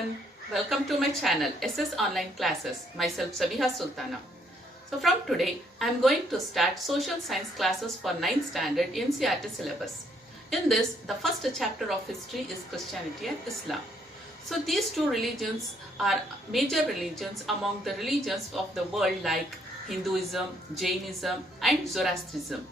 everyone, welcome to my channel SS Online Classes. Myself Sabiha Sultana. So from today I am going to start social science classes for 9th standard NCERT syllabus. In this, the first chapter of history is Christianity and Islam. So these two religions are major religions among the religions of the world like Hinduism, Jainism and Zoroastrianism.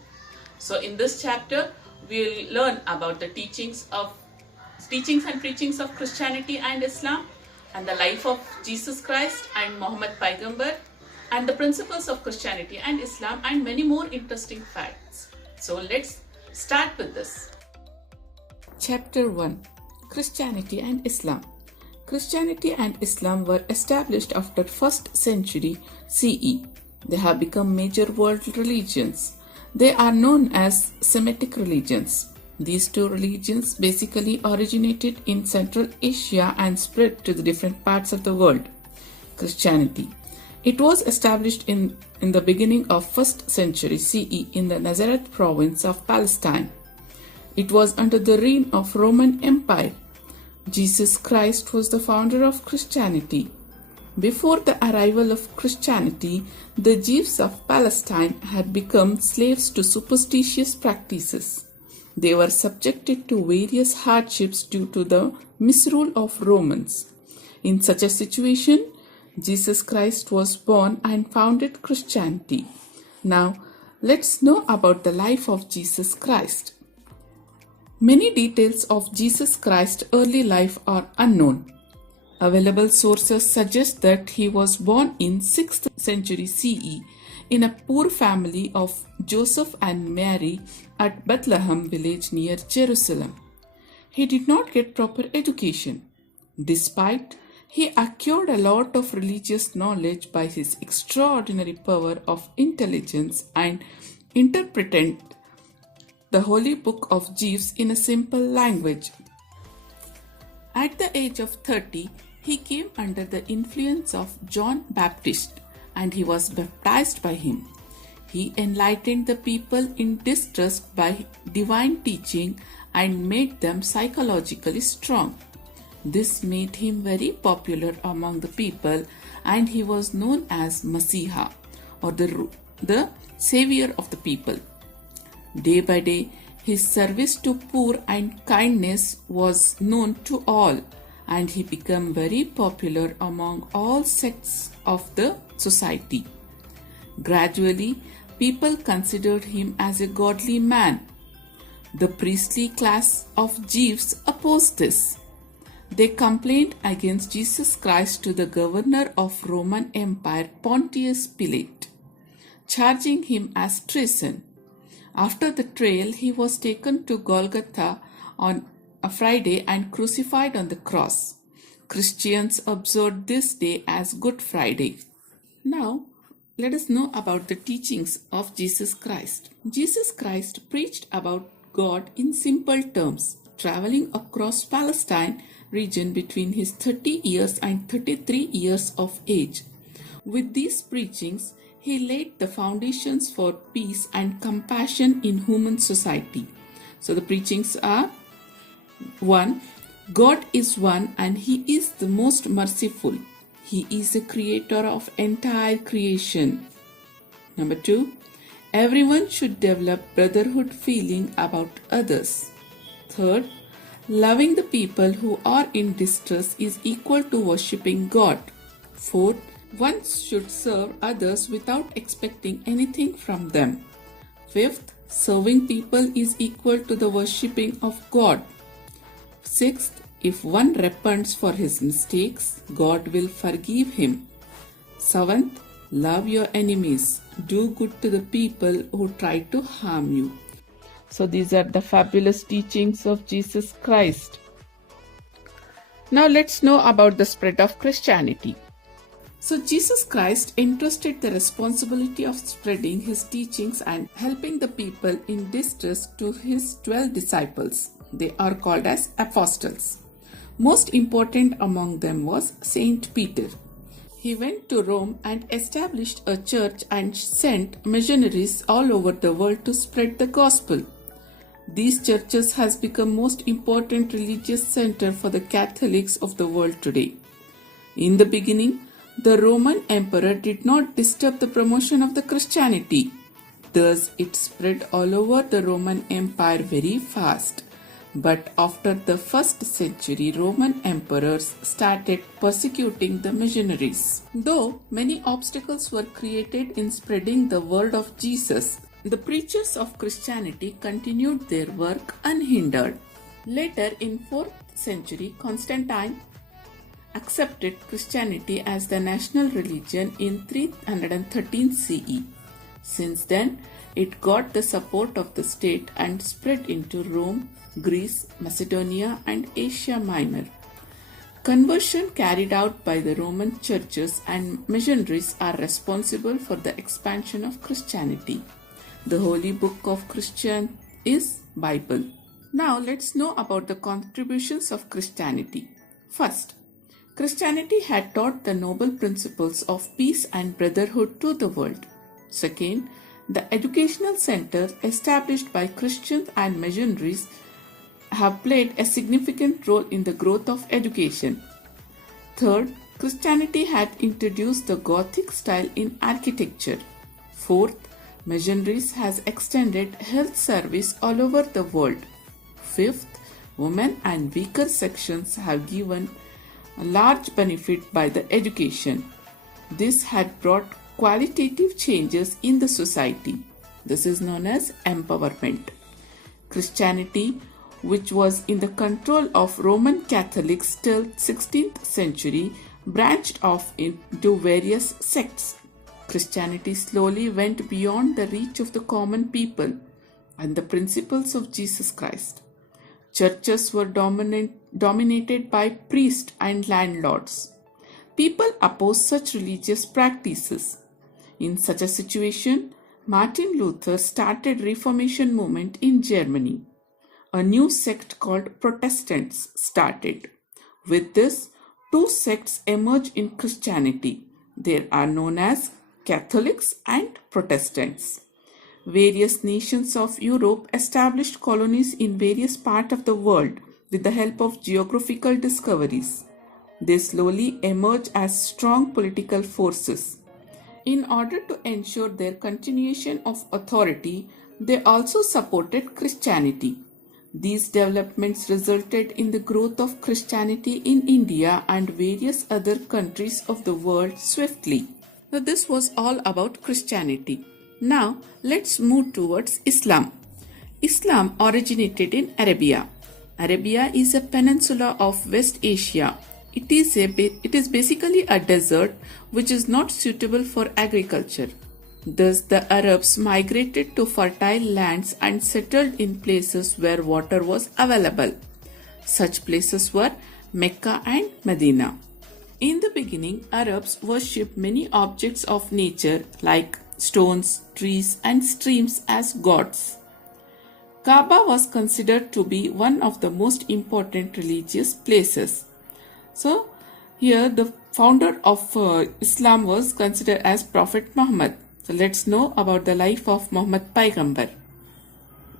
So in this chapter we will learn about the teachings and preachings of Christianity and Islam, and the life of Jesus Christ and Muhammad Paigambar, and the principles of Christianity and Islam, and many more interesting facts. So let's start with this. Chapter 1. Christianity and Islam. Christianity and Islam were established after 1st century CE. They have become major world religions. They are known as Semitic religions. These two religions basically originated in Central Asia and spread to the different parts of the world. Christianity. It was established in the beginning of 1st century CE in the Nazareth province of Palestine. It was under the reign of Roman Empire. Jesus Christ was the founder of Christianity. Before the arrival of Christianity, the Jews of Palestine had become slaves to superstitious practices. They were subjected to various hardships due to the misrule of Romans. In such a situation, Jesus Christ was born and founded Christianity. Now, let's know about the life of Jesus Christ. Many details of Jesus Christ's early life are unknown. Available sources suggest that he was born in 6th century CE in a poor family of Joseph and Mary at Bethlehem village near Jerusalem. He did not get proper education. Despite, he acquired a lot of religious knowledge by his extraordinary power of intelligence and interpreted the Holy Book of Jeeves in a simple language. At the age of 30, he came under the influence of John Baptist and he was baptized by him. He enlightened the people in distress by divine teaching and made them psychologically strong. This made him very popular among the people, and he was known as Messiah, or the savior of the people. Day by day, his service to poor and kindness was known to all, and he became very popular among all sects of the society. Gradually, people considered him as a godly man. The priestly class of Jews opposed this. They complained against Jesus Christ to the governor of Roman Empire, Pontius Pilate, charging him as treason. After the trial, he was taken to Golgotha on a Friday and crucified on the cross. Christians observed this day as Good Friday. Now, let us know about the teachings of Jesus Christ. Jesus Christ preached about God in simple terms, traveling across Palestine region between his 30 years and 33 years of age. With these preachings, he laid the foundations for peace and compassion in human society. So the preachings are: 1. God is one and he is the most merciful. He is the creator of entire creation. Number 2. Everyone should develop brotherhood feeling about others. 3rd. Loving the people who are in distress is equal to worshipping God. 4th. One should serve others without expecting anything from them. 5th. Serving people is equal to the worshipping of God. 6th. If one repents for his mistakes, God will forgive him. 7th. Love your enemies. Do good to the people who try to harm you. So these are the fabulous teachings of Jesus Christ. Now let's know about the spread of Christianity. So Jesus Christ entrusted the responsibility of spreading his teachings and helping the people in distress to his 12 disciples. They are called as apostles. Most important among them was Saint Peter. He went to Rome and established a church and sent missionaries all over the world to spread the gospel. These churches has become most important religious center for the Catholics of the world today. In the beginning, the Roman emperor did not disturb the promotion of the Christianity. Thus, it spread all over the Roman Empire very fast. But after the 1st century, Roman emperors started persecuting the missionaries. Though many obstacles were created in spreading the word of Jesus, the preachers of Christianity continued their work unhindered. Later, in 4th century, Constantine accepted Christianity as the national religion in 313 CE. Since then, it got the support of the state and spread into Rome, Greece, Macedonia, and Asia Minor. Conversion carried out by the Roman churches and missionaries are responsible for the expansion of Christianity. The holy book of Christian is Bible. Now let's know about the contributions of Christianity. First, Christianity had taught the noble principles of peace and brotherhood to the world. Second, the educational centers established by Christians and missionaries have played a significant role in the growth of education. Third, Christianity had introduced the Gothic style in architecture. Fourth, missionaries has extended health service all over the world. Fifth, women and weaker sections have given a large benefit by the education. This had brought qualitative changes in the society. This is known as empowerment. Christianity, which was in the control of Roman Catholics till 16th century, branched off into various sects. Christianity slowly went beyond the reach of the common people and the principles of Jesus Christ. Churches were dominated by priests and landlords. People opposed such religious practices. In such a situation, Martin Luther started Reformation movement in Germany. A new sect called Protestants started. With this, two sects emerged in Christianity. They are known as Catholics and Protestants. Various nations of Europe established colonies in various parts of the world with the help of geographical discoveries. They slowly emerged as strong political forces. In order to ensure their continuation of authority, they also supported Christianity. These developments resulted in the growth of Christianity in India and various other countries of the world swiftly. Now, this was all about Christianity. Now, let's move towards Islam. Islam originated in Arabia. Arabia is a peninsula of West Asia. It is basically a desert which is not suitable for agriculture. Thus, the Arabs migrated to fertile lands and settled in places where water was available. Such places were Mecca and Medina. In the beginning, Arabs worshipped many objects of nature like stones, trees, and streams as gods. Kaaba was considered to be one of the most important religious places. So, here the founder of Islam was considered as Prophet Muhammad. So, let's know about the life of Muhammad Paigambar.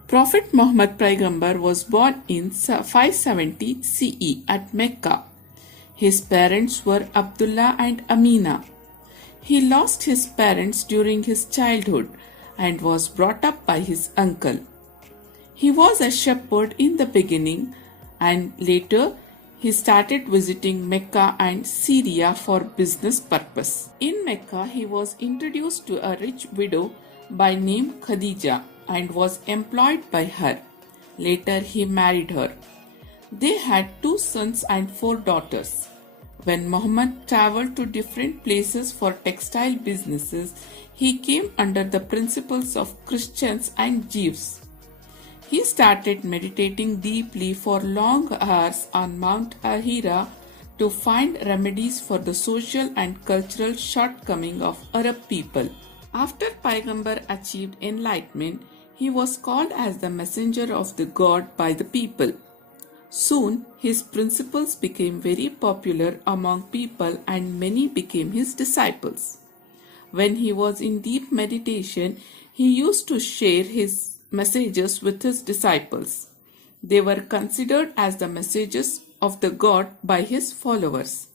Prophet Muhammad Paigambar was born in 570 CE at Mecca. His parents were Abdullah and Amina. He lost his parents during his childhood and was brought up by his uncle. He was a shepherd in the beginning and later he started visiting Mecca and Syria for business purpose. In Mecca, he was introduced to a rich widow by name Khadija and was employed by her. Later, he married her. They had 2 sons and 4 daughters. When Muhammad traveled to different places for textile businesses, he came under the principles of Christians and Jews. He started meditating deeply for long hours on Mount Hira to find remedies for the social and cultural shortcomings of Arab people. After Paigambar achieved enlightenment, he was called as the messenger of the God by the people. Soon, his principles became very popular among people and many became his disciples. When he was in deep meditation, he used to share his messages with his disciples. They were considered as the messages of the God by his followers.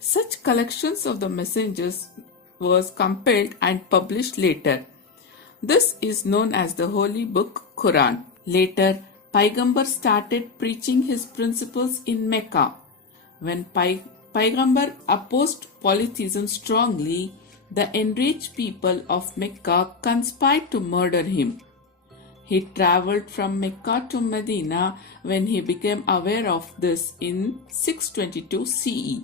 Such collections of the messengers was compiled and published later. This is known as the Holy Book Quran. Later, Paigambar started preaching his principles in Mecca. When Paigambar opposed polytheism strongly, the enraged people of Mecca conspired to murder him. He travelled from Mecca to Medina when he became aware of this in 622 CE.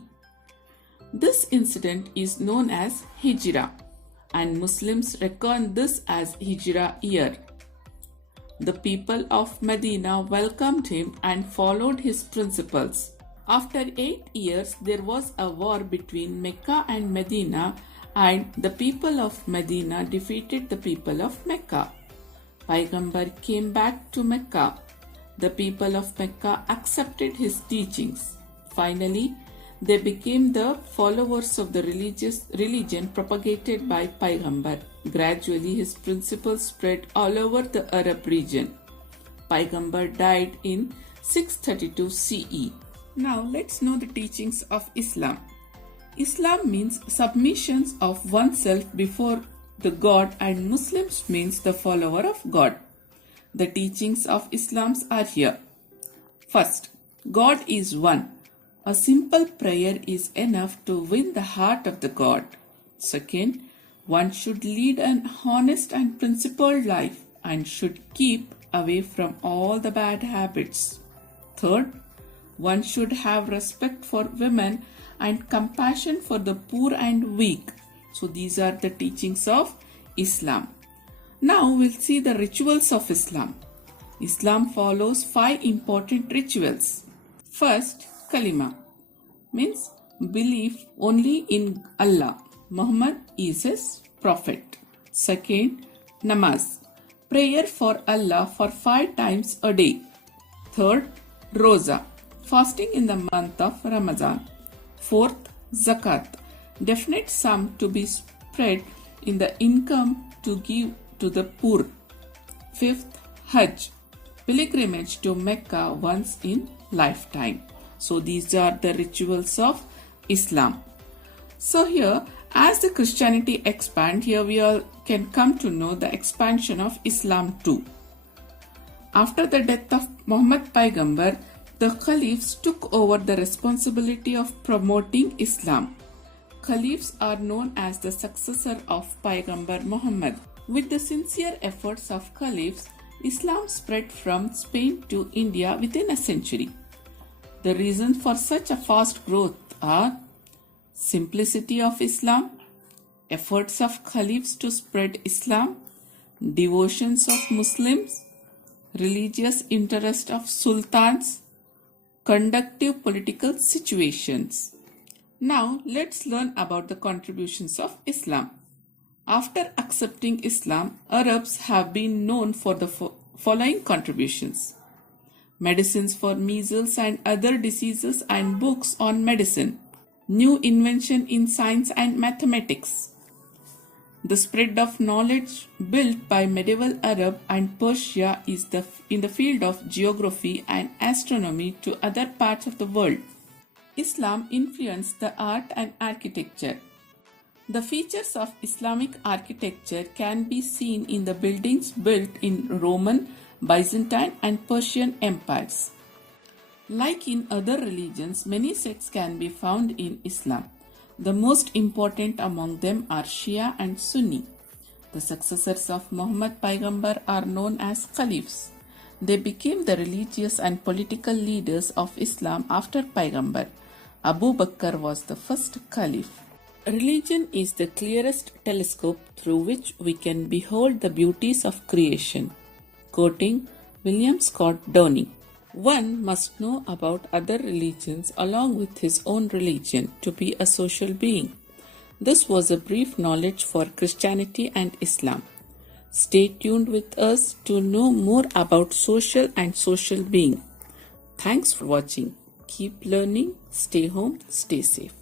This incident is known as Hijrah, and Muslims reckon this as Hijrah year. The people of Medina welcomed him and followed his principles. After 8 years, there was a war between Mecca and Medina, and the people of Medina defeated the people of Mecca. Paigambar came back to Mecca. The people of Mecca accepted his teachings. Finally, they became the followers of the religion propagated by Paigambar. Gradually, his principles spread all over the Arab region. Paigambar died in 632 CE. Now, let's know the teachings of Islam. Islam means submissions of oneself before the God, and Muslims means the follower of God. The teachings of Islam are here. First, God is one. A simple prayer is enough to win the heart of the God. Second, one should lead an honest and principled life and should keep away from all the bad habits. Third, one should have respect for women and compassion for the poor and weak. So these are the teachings of Islam. Now we'll see the rituals of Islam. Islam follows 5 important rituals. First, Kalima means belief only in Allah. Muhammad is his prophet. Second, Namaz, prayer for Allah for 5 times a day. Third, Roza, fasting in the month of Ramadan. Fourth, Zakat, definite sum to be spread in the income to give to the poor. Fifth, Hajj, pilgrimage to Mecca once in lifetime. So these are the rituals of Islam. So here, as the Christianity expand, here we all can come to know the expansion of Islam too. After the death of Muhammad Paigambar, the Caliphs took over the responsibility of promoting Islam. Caliphs are known as the successor of Paigambar Muhammad. With the sincere efforts of Caliphs, Islam spread from Spain to India within a century. The reasons for such a fast growth are simplicity of Islam, efforts of Caliphs to spread Islam, devotions of Muslims, religious interest of sultans, conducive political situations. Now let's learn about the contributions of Islam. After accepting Islam, Arabs have been known for the following contributions: medicines for measles and other diseases and books on medicine, new invention in science and mathematics, the spread of knowledge built by medieval Arab and Persia is in the field of geography and astronomy to other parts of the world. Islam influenced the art and architecture. The features of Islamic architecture can be seen in the buildings built in Roman, Byzantine and Persian empires. Like in other religions, many sects can be found in Islam. The most important among them are Shia and Sunni. The successors of Muhammad Paigambar are known as Caliphs. They became the religious and political leaders of Islam after Paigambar. Abu Bakr was the first Caliph. Religion is the clearest telescope through which we can behold the beauties of creation. Quoting William Scott Downing, one must know about other religions along with his own religion to be a social being. This was a brief knowledge for Christianity and Islam. Stay tuned with us to know more about social and social being. Thanks for watching. Keep learning. Stay home. Stay safe.